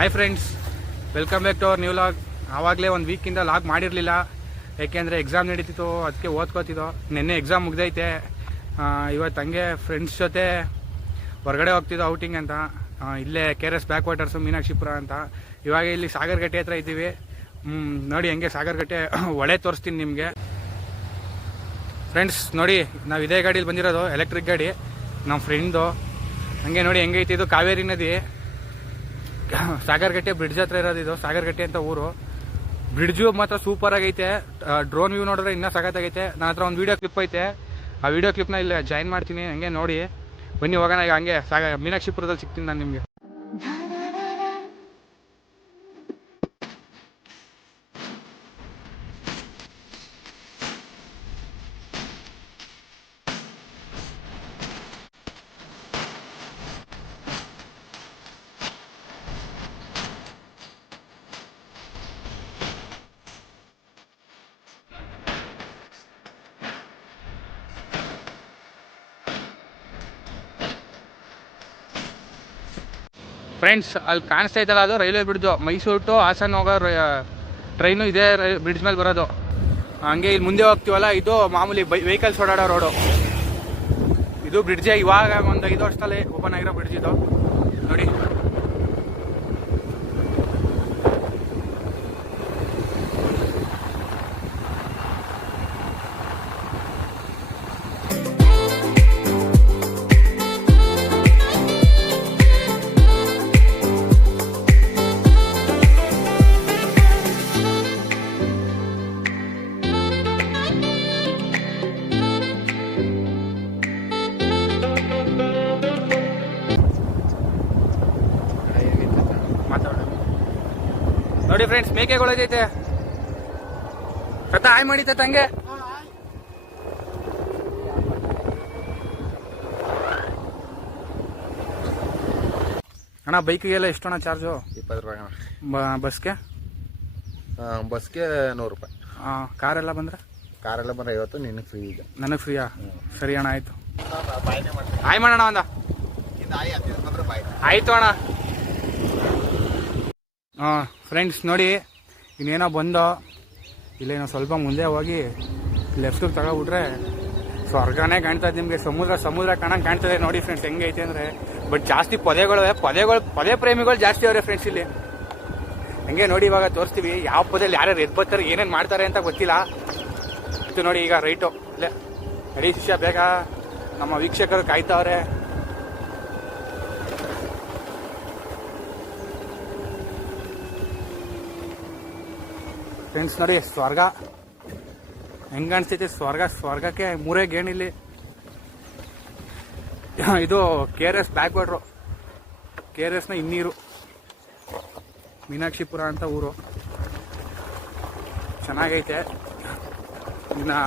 Hi friends, welcome back to our new vlog. ಆವಾಗಲೇ ಒಂದು ವೀಕಿಂದ log ಮಾಡಿರಲಿಲ್ಲ, ಯಾಕೆಂದರೆ ಎಕ್ಸಾಮ್ ನಡೀತಿತ್ತು, ಅದಕ್ಕೆ ಓದ್ಕೋತಿದ್ದೋ. ನಿನ್ನೆ ಎಕ್ಸಾಮ್ ಮುಗ್ದೈತೆ. ಇವತ್ತು ಹಂಗೆ ಫ್ರೆಂಡ್ಸ್ ಜೊತೆ ಹೊರಗಡೆ ಹೋಗ್ತಿದ್ದೋ ಔಟಿಂಗ್ ಅಂತ. ಇಲ್ಲೇ KRS ಬ್ಯಾಕ್ ವಾಟರ್ಸು ಮೀನಾಕ್ಷಿಪುರ ಅಂತ. ಇವಾಗ ಇಲ್ಲಿ ಸಾಗರಗಟ್ಟೆ ಹತ್ರ ಇದ್ದೀವಿ. ನೋಡಿ ಹಂಗೆ ಸಾಗರಗಟ್ಟೆ ಒಳೆ ತೋರಿಸ್ತೀನಿ ನಿಮಗೆ. ಫ್ರೆಂಡ್ಸ್ ನೋಡಿ, ನಾವು ಇದೇ ಗಾಡೀಲಿ ಬಂದಿರೋದು, ಎಲೆಕ್ಟ್ರಿಕ್ ಗಾಡಿ, ನಮ್ಮ ಫ್ರೆಂಡ್ದು. ಹಂಗೆ ನೋಡಿ ಹೆಂಗೈತಿ, ಇದು ಕಾವೇರಿ ನದಿ, ಸಾಗರಗಟ್ಟೆ ಬ್ರಿಡ್ಜ್ ಹತ್ರ ಇರೋದು. ಇದು ಸಾಗರಗಟ್ಟೆ ಅಂತ ಊರು. ಬ್ರಿಡ್ಜು ಮಾತ್ರ ಸೂಪರ್ ಆಗೈತೆ. ಡ್ರೋನ್ ವ್ಯೂ ನೋಡಿದ್ರೆ ಇನ್ನೂ ಸಖತ್ತಾಗೈತೆ. ನನ್ನ ಹತ್ರ ಒಂದು ವೀಡಿಯೋ ಕ್ಲಿಪ್ ಐತೆ, ಆ ವೀಡಿಯೋ ಕ್ಲಿಪ್ನ ಇಲ್ಲಿ ಜಾಯಿನ್ ಮಾಡ್ತೀನಿ, ಹಂಗೆ ನೋಡಿ ಬನ್ನಿ ಹೋಗೋಣ. ಈಗ ಹಂಗೆ ಮೀನಾಕ್ಷಿಪುರದಲ್ಲಿ ಸಿಗ್ತೀನಿ ನಾನು ನಿಮಗೆ. ಫ್ರೆಂಡ್ಸ್, ಅಲ್ಲಿ ಕಾಣಿಸ್ತಾ ಇದ್ದಲ್ಲ, ಅದು railway bridge. Mysuru to Hassan ಹೋಗೋ ಟ್ರೈನು ಇದೇ ಬ್ರಿಡ್ಜ್ ಮೇಲೆ ಬರೋದು. ಹಂಗೆ ಇಲ್ಲಿ ಮುಂದೆ ಹೋಗ್ತೀವಲ್ಲ, ಇದು ಮಾಮೂಲಿ ವೆಹಿಕಲ್ಸ್ ಓಡಾಡೋ ರೋಡು. ಇದು ಬ್ರಿಡ್ಜೇ, ಇವಾಗ ಒಂದು 5 ವರ್ಷದಲ್ಲಿ ಓಪನ್ ಆಗಿರೋ ಬ್ರಿಡ್ಜ್ ಇದು. ನೋಡಿ ನೋಡಿ ಫ್ರೆಂಡ್ಸ್, ಮೇಕೆಗಳೈತೆ. ಹಾಯ್ ಮಾಡಿತ ತಂಗೆ. ಅಣ್ಣ ಬೈಕಿಗೆಲ್ಲ ಎಷ್ಟಣ್ಣ ಚಾರ್ಜು? 20 ರೂಪಾಯಿ ಅಣ್ಣ. ಬಸ್ಗೆ? ಬಸ್ಗೆ 100 ರೂಪಾಯಿ. ಕಾರೆಲ್ಲ ಬಂದ್ರೆ? ಕಾರೆಲ್ಲ ಬಂದ್ರೆ 50. ನಿನಗೆ ಫ್ರೀ ಇದೆ. ನನಗೆ ಫ್ರೀಯಾ? ಸರಿ ಅಣ್ಣ, ಆಯ್ತು. ಹಾಯ್ ಮಾಡೋಣ ಒಂದ. ಆಯ್ತು ಅಣ್ಣ. ಫ್ರೆಂಡ್ಸ್ ನೋಡಿ, ಇನ್ನೇನೋ ಬಂದೋ. ಇಲ್ಲೇನೋ ಸ್ವಲ್ಪ ಮುಂದೆ ಹೋಗಿ ಲೆಫ್ಟಿಗೆ ತಗೊಬಿಟ್ರೆ ಸ್ವರ್ಗನೇ ಕಾಣ್ತದೆ ನಿಮಗೆ. ಸಮುದ್ರ ಕಾಣಂಗೆ ಕಾಣ್ತದೆ. ನೋಡಿ ಫ್ರೆಂಡ್ಸ್ ಹೆಂಗೈತೆ ಅಂದರೆ, ಬಟ್ ಜಾಸ್ತಿ ಪೊದೆ ಪ್ರೇಮಿಗಳು ಜಾಸ್ತಿ ಅವರೇ ಫ್ರೆಂಡ್ಸ್ ಇಲ್ಲಿ. ಹಂಗೆ ನೋಡಿ ಇವಾಗ ತೋರಿಸ್ತೀವಿ ಯಾವ ಪೊದೆಯಲ್ಲಿ ಯಾರ್ಯಾರು ಎದ್ದು ಬರ್ತಾರೆ, ಏನೇನು ಮಾಡ್ತಾರೆ ಅಂತ ಗೊತ್ತಿಲ್ಲ. ಇದು ನೋಡಿ, ಈಗ ರೈಟು ಇಲ್ಲೇ ನಡಿ ಶಿಷ್ಯ, ಬೇಗ ನಮ್ಮ ವೀಕ್ಷಕರು ಕಾಯ್ತಾವ್ರೆ. ಫ್ರೆಂಡ್ಸ್ ನೋಡಿ, ಸ್ವರ್ಗ ಹೆಂಗೆ ಕಾಣಿಸ್ತೈತೆ. ಸ್ವರ್ಗಕ್ಕೆ 3 ಗೇಣಿಲ್ಲಿ. ಇದು KRS ಬ್ಯಾಕ್ ವಾಟ್ರು, KRSನ ಹಿನ್ನೀರು. ಮೀನಾಕ್ಷಿಪುರ ಅಂತ ಊರು, ಚೆನ್ನಾಗೈತೆ. ಇನ್ನು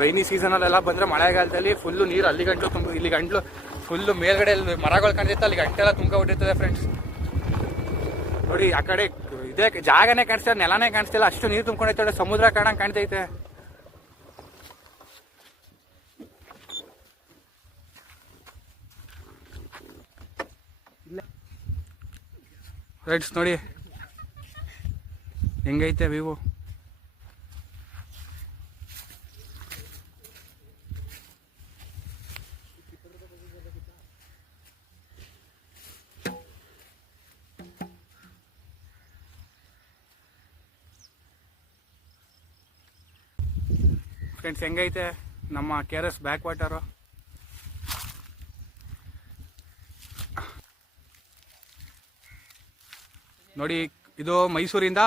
ರೈನಿ ಸೀಸನಲ್ಲೆಲ್ಲ ಬಂದರೆ, ಮಳೆಗಾಲದಲ್ಲಿ ಫುಲ್ಲು ನೀರು ಅಲ್ಲಿ ಗಂಟ್ಲು ಇಲ್ಲಿ ಗಂಟ್ಲು ಫುಲ್ಲು ಮೇಲ್ಗಡೆ ಮರಗಳು ಕಾಣ್ತೈತೆ, ಅಲ್ಲಿ ಗಂಟೆಲ್ಲ ತುಂಬಿಟ್ಟಿರ್ತದೆ ಫ್ರೆಂಡ್ಸ್. ನೋಡಿ ಆ ಕಡೆ ಇದೇ ಜಾಗನೇ ಕಾಣಿಸ್ತದೆ, ನೆಲನೇ ಕಾಣಿಸ್ತಿಲ್ಲ, ಅಷ್ಟು ನೀರು ತುಂಬ್ಕೊಂಡೈತೆ. ಸಮುದ್ರ ಕಾಣಂಗೆ ಕಾಣ್ತೈತೆ. ಫ್ರೆಂಡ್ಸ್ ನೋಡಿ ಹೆಂಗೈತೆ ವ್ಯೂ. ಫ್ರೆಂಡ್ಸ್ ಹೆಂಗೈತೆ ನಮ್ಮ KRS ಬ್ಯಾಕ್ ವಾಟರು. ನೋಡಿ, ಇದು ಮೈಸೂರಿಂದ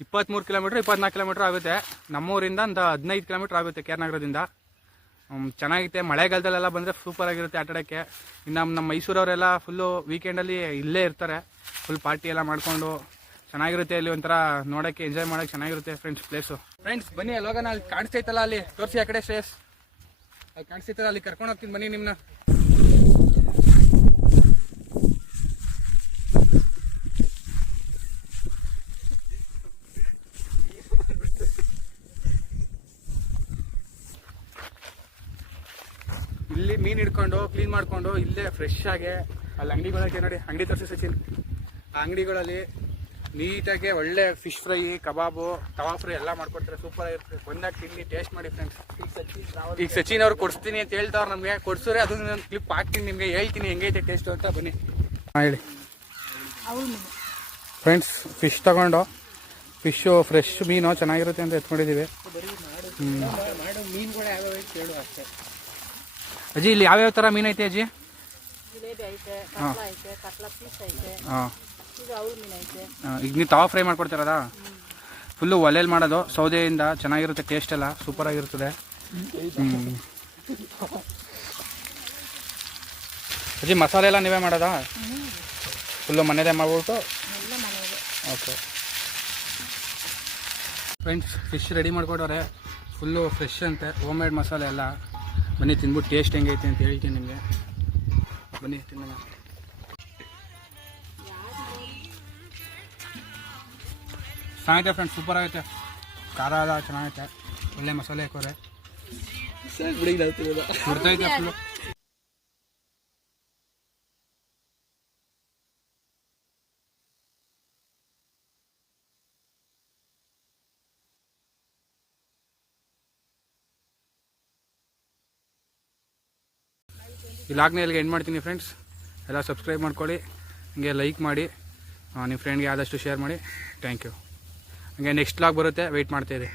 23 ಕಿಲೋಮೀಟ್ರ್ 24 ಕಿಲೋಮೀಟ್ರ್ ಆಗುತ್ತೆ. ನಮ್ಮೂರಿಂದ ಒಂದು 15 ಕಿಲೋಮೀಟ್ರ್ ಆಗುತ್ತೆ ಕೇರ್ನಗರದಿಂದ. ಚೆನ್ನಾಗೈತೆ. ಮಳೆಗಾಲದಲ್ಲೆಲ್ಲ ಬಂದರೆ ಸೂಪರ್ ಆಗಿರುತ್ತೆ ಆಟಾಡೋಕ್ಕೆ. ಇನ್ನು ನಮ್ಮ ಮೈಸೂರವರೆಲ್ಲ ಫುಲ್ಲು ವೀಕೆಂಡಲ್ಲಿ ಇಲ್ಲೇ ಇರ್ತಾರೆ, ಫುಲ್ ಪಾರ್ಟಿ ಎಲ್ಲ ಮಾಡಿಕೊಂಡು ಚೆನ್ನಾಗಿರುತ್ತೆ. ಅಲ್ಲಿ ಒಂಥರ ನೋಡೋಕ್ಕೆ, ಎಂಜಾಯ್ ಮಾಡೋಕ್ಕೆ ಚೆನ್ನಾಗಿರುತ್ತೆ ಫ್ರೆಂಡ್ಸ್ ಪ್ಲೇಸು. ಫ್ರೆಂಡ್ಸ್ ಬನ್ನಿ, ಅಲ್ಲಿ ಹೋಗೋಣ. ಅಲ್ಲಿ ಕಾಣಿಸ್ತೈತಲ್ಲ, ಅಲ್ಲಿ ತೋರಿಸಿ ಆ ಕಡೆ ಶ್ರೇಯಸ್. ಅಲ್ಲಿ ಕಾಣಿಸ್ತೈತಲ್ಲ, ಅಲ್ಲಿ ಕರ್ಕೊಂಡು ಹೋಗ್ತೀನಿ ಬನ್ನಿ ನಿಮ್ಮನ್ನ. ಇಲ್ಲಿ ಮೀನು ಹಿಡ್ಕೊಂಡು ಕ್ಲೀನ್ ಮಾಡ್ಕೊಂಡು ಇಲ್ಲೇ ಫ್ರೆಶ್ ಆಗಿ ಅಲ್ಲಿ ಅಂಗಡಿಗಳಕ್ಕೆ ನೋಡಿ. ಅಂಗಡಿ ತೋರಿಸಿ ಸಚಿನ್. ಅಂಗಡಿಗಳಲ್ಲಿ ನೀಟಾಗಿ ಒಳ್ಳೆ ಫಿಶ್ ಫ್ರೈ, ಕಬಾಬು, ತವಾ ಫ್ರೈ ಎಲ್ಲ ಮಾಡ್ಕೊಡ್ತಾರೆ. ಸೂಪರ್ ಆಗಿರುತ್ತೆ. ಬಂದಾಗ ತಿಂಡಿ ಟೇಸ್ಟ್ ಮಾಡಿ ಫ್ರೆಂಡ್ಸ್. ಈಗ ಸಚಿನ್ ಅವ್ರು ಕೊಡಿಸ್ತೀನಿ ಅಂತ ಹೇಳ್ತಾವ್ರು ನಮಗೆ. ಕೊಡ್ಸೋರೆ ಅದನ್ನ ಕ್ಲಿಪ್ ಹಾಕ್ತೀನಿ ನಿಮಗೆ, ಹೇಳ್ತೀನಿ ಹೆಂಗೈತೆ ಟೇಸ್ಟು ಅಂತ. ಬನ್ನಿ ಹೇಳಿ ಫ್ರೆಂಡ್ಸ್. ಫಿಶ್ ತಗೊಂಡು ಫಿಶ್ಶು ಫ್ರೆಶ್ ಮೀನು ಚೆನ್ನಾಗಿರುತ್ತೆ ಅಂತ ಎತ್ಕೊಂಡಿದ್ದೀವಿ. ಅಜ್ಜಿ ಇಲ್ಲಿ ಯಾವ್ಯಾವ ಥರ ಮೀನು ಐತೆ ಅಜ್ಜಿ? ಹಾಂ, ಈಗ ನೀವು ತವಾ ಫ್ರೈ ಮಾಡ್ಕೊಡ್ತೀರದಾ? ಫುಲ್ಲು ಒಲೆಯಲ್ಲಿ ಮಾಡೋದು, ಸೌದೆಯಿಂದ. ಚೆನ್ನಾಗಿರುತ್ತೆ, ಟೇಸ್ಟ್ ಎಲ್ಲ ಸೂಪರ್ ಆಗಿರ್ತದೆ. ಅಜ್ಜಿ ಮಸಾಲೆ ಎಲ್ಲ ನೀವೇ ಮಾಡೋದಾ? ಫುಲ್ಲು ಮನೆಯದೇ ಮಾಡ್ಬಿಟ್ಟು. ಓಕೆ ಫ್ರೆಂಡ್ಸ್, ಫಿಶ್ ರೆಡಿ ಮಾಡ್ಕೊಡೋರೆ. ಫುಲ್ಲು ಫ್ರೆಶ್ ಅಂತೆ, ಹೋಮ್ ಮೇಡ್ ಮಸಾಲೆ ಎಲ್ಲ. ಬನ್ನಿ ತಿಂದ್ಬಿಟ್ಟು ಟೇಸ್ಟ್ ಹೆಂಗೈತೆ ಅಂತ ಹೇಳ್ತೀನಿ ನಿಮಗೆ. ಬನ್ನಿ ತಿನ್ನೋಣ. ಚೆನ್ನಾಗೈತೆ ಫ್ರೆಂಡ್ಸ್, ಸೂಪರ್ ಆಗೈತೆ. ಖಾರ ಎಲ್ಲ ಚೆನ್ನಾಗೈತೆ, ಒಳ್ಳೆ ಮಸಾಲೆ ಹಾಕೋರೆ. ಬರ್ತೈತೆ ಫುಲ್ಲು. ಈ ಲಾಗ್ನ ಇಲ್ಲಿಗೆ ಎಂಡ್ ಮಾಡ್ತೀನಿ ಫ್ರೆಂಡ್ಸ್. ಎಲ್ಲ ಸಬ್ಸ್ಕ್ರೈಬ್ ಮಾಡ್ಕೊಳ್ಳಿ, ಹಂಗೆ ಲೈಕ್ ಮಾಡಿ, ನಿಮ್ಮ ಫ್ರೆಂಡ್ಗೆ ಆದಷ್ಟು ಶೇರ್ ಮಾಡಿ. Thank you. ಹಂಗೆ ನೆಕ್ಸ್ಟ್ ಲಾಗ್ ಬರುತ್ತೆ, ವೆಯ್ಟ್ ಮಾಡ್ತಾಯಿರಿ.